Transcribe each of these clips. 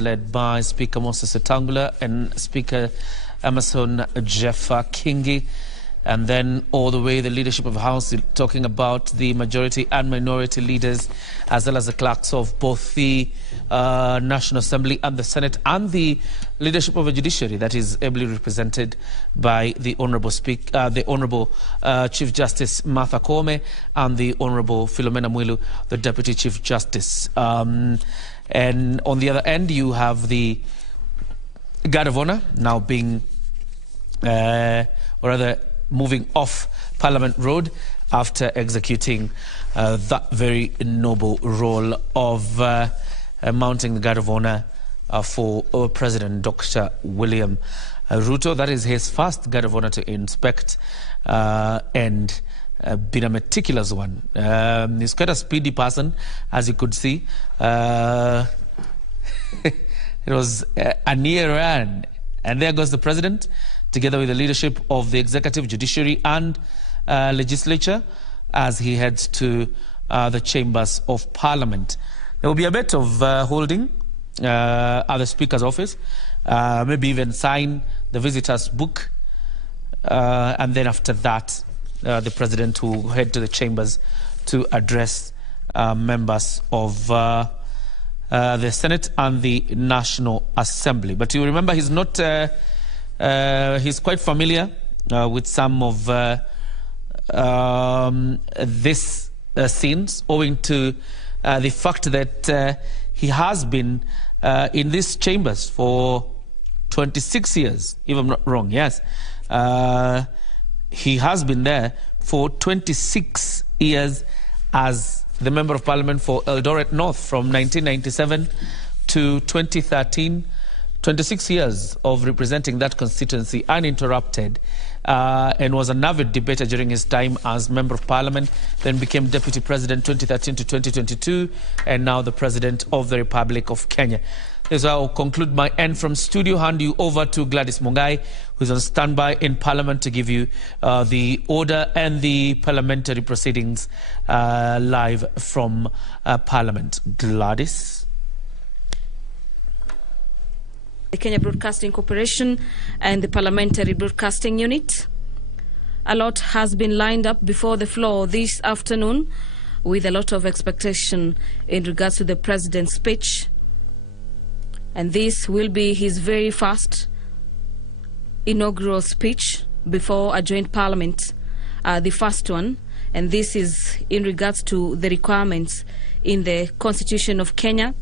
led by Speaker Moses Wetangula and Speaker Amason Jeffa Kingi. And then all the way the leadership of the House talking about the majority and minority leaders, as well as the clerks of both the National Assembly and the Senate, and the leadership of the judiciary that is ably represented by the Honourable Chief Justice Martha Koome and the Honourable Philomena Mwilu, the Deputy Chief Justice. And on the other end, you have the Guard of Honour now being, or rather, moving off Parliament Road after executing that very noble role of mounting the Guard of Honour for President Dr. William Ruto. That is his first Guard of Honour to inspect and been a meticulous one. He's quite a speedy person, as you could see. It was a near run. And there goes the President, together with the leadership of the executive, judiciary and legislature, as he heads to the chambers of Parliament. There will be a bit of holding at the Speaker's office, maybe even sign the visitor's book, and then after that, the President will head to the chambers to address members of the Senate and the National Assembly. But you remember, he's not... he's quite familiar with some of these scenes, owing to the fact that he has been in these chambers for 26 years, if I'm not wrong, yes. He has been there for 26 years as the Member of Parliament for Eldoret North from 1997 to 2013. 26 years of representing that constituency uninterrupted, and was an avid debater during his time as Member of Parliament, then became Deputy President 2013 to 2022, and now the President of the Republic of Kenya. This is how I'll conclude my end from studio. Hand you over to Gladys Mungai, who's on standby in Parliament to give you the order and the parliamentary proceedings live from Parliament. Gladys. The Kenya Broadcasting Corporation and the Parliamentary Broadcasting Unit. A lot has been lined up before the floor this afternoon, with a lot of expectation in regards to the President's speech. And this will be his very first inaugural speech before a joint parliament, the first one. And this is in regards to the requirements in the Constitution of Kenya,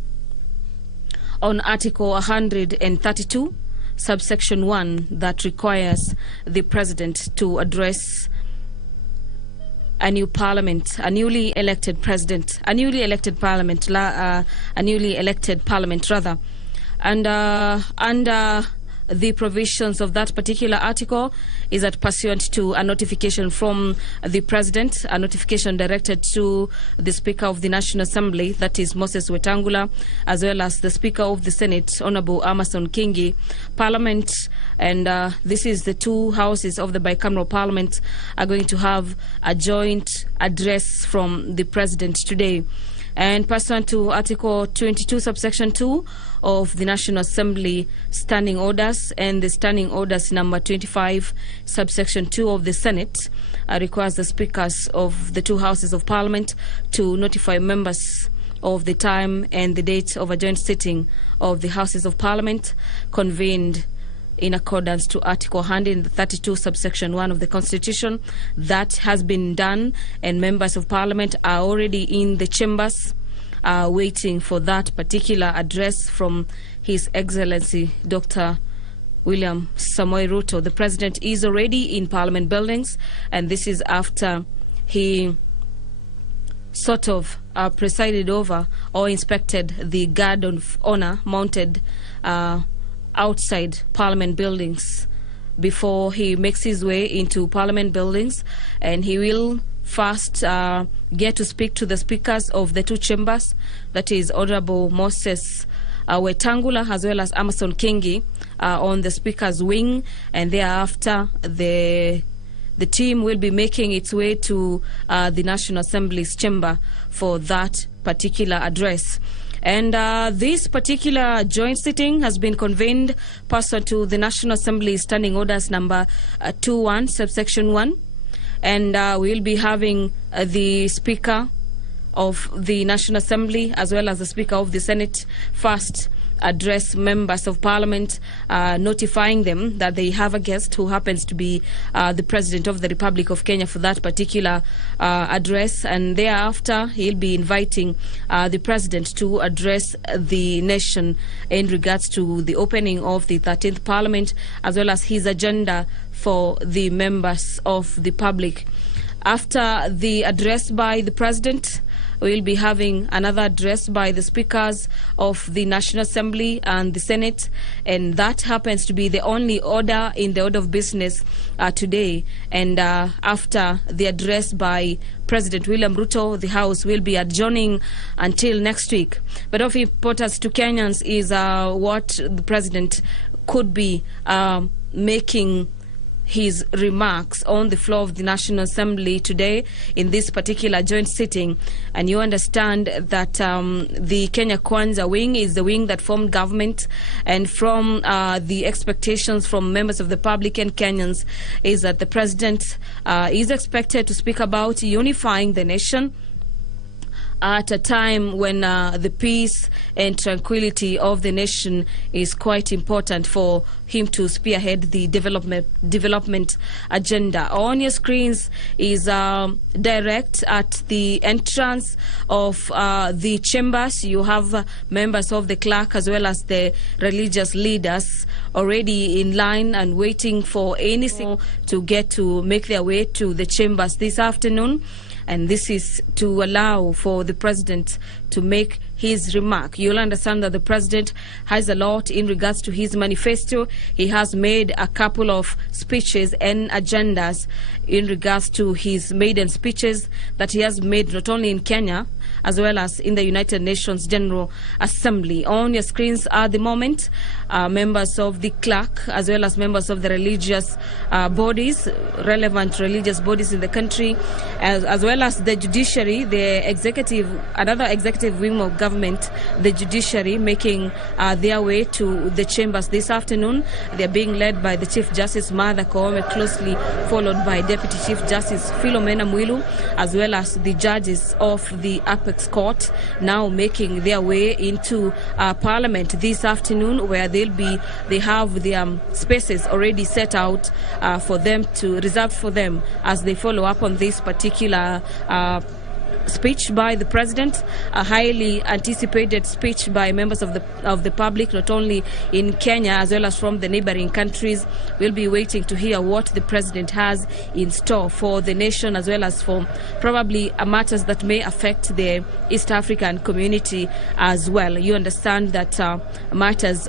on Article 132, subsection 1, that requires the President to address a new parliament, a newly elected president, a newly elected parliament, rather. And under the provisions of that particular article is that pursuant to a notification from the President, a notification directed to the Speaker of the National Assembly, that is Moses Wetangula, as well as the Speaker of the Senate, Honourable Amason Kingi, Parliament, and this is the two houses of the bicameral Parliament, are going to have a joint address from the President today. And pursuant to Article 22, subsection 2 of the National Assembly standing orders, and the standing orders number 25, subsection 2 of the Senate, requires the speakers of the two houses of Parliament to notify members of the time and the date of a joint sitting of the houses of Parliament convened in accordance to Article 132, subsection 1 of the Constitution. That has been done, and members of Parliament are already in the chambers waiting for that particular address from His Excellency Dr. William Samoei Ruto. The President is already in Parliament buildings, and this is after he sort of presided over or inspected the Guard of Honour mounted outside Parliament buildings before he makes his way into Parliament buildings, and he will first get to speak to the speakers of the two chambers, that is Honourable Moses Wetangula as well as Amason Kingi on the speaker's wing, and thereafter the team will be making its way to the National Assembly's chamber for that particular address. And this particular joint sitting has been convened pursuant to the National Assembly Standing Orders number 21, subsection 1. And we'll be having the Speaker of the National Assembly as well as the Speaker of the Senate first address members of Parliament, notifying them that they have a guest who happens to be the President of the Republic of Kenya for that particular address, and thereafter he'll be inviting the President to address the nation in regards to the opening of the 13th Parliament as well as his agenda for the members of the public. After the address by the President, we'll be having another address by the speakers of the National Assembly and the Senate, and that happens to be the only order in the order of business today. And after the address by President William Ruto, the House will be adjourning until next week. But of importance to Kenyans is what the President could be making his remarks on the floor of the National Assembly today in this particular joint sitting. And you understand that the Kenya Kwanza wing is the wing that formed government, and from the expectations from members of the public and Kenyans is that the President is expected to speak about unifying the nation at a time when the peace and tranquility of the nation is quite important for him to spearhead the development agenda. On your screens is direct at the entrance of the chambers. You have members of the clerk as well as the religious leaders already in line and waiting for anything to get to make their way to the chambers this afternoon. And this is to allow for the President to make his remark. You'll understand that the President has a lot in regards to his manifesto. He has made a couple of speeches and agendas in regards to his maiden speeches that he has made not only in Kenya as well as in the United Nations General Assembly. On your screens at the moment, members of the clerk as well as members of the religious bodies, relevant religious bodies in the country, as well as the judiciary, the executive, another executive wing of government, the judiciary, making their way to the chambers this afternoon. They are being led by the Chief Justice Martha Koome, closely followed by Deputy Chief Justice Philomena Mwilu, as well as the judges of the Apex Court, now making their way into Parliament this afternoon, where they have the spaces already set out for them to reserve for them as they follow up on this particular speech by the President, a highly anticipated speech by members of the public, not only in Kenya as well as from the neighboring countries. We'll be waiting to hear what the President has in store for the nation as well as for probably matters that may affect the East African community as well. You understand that matters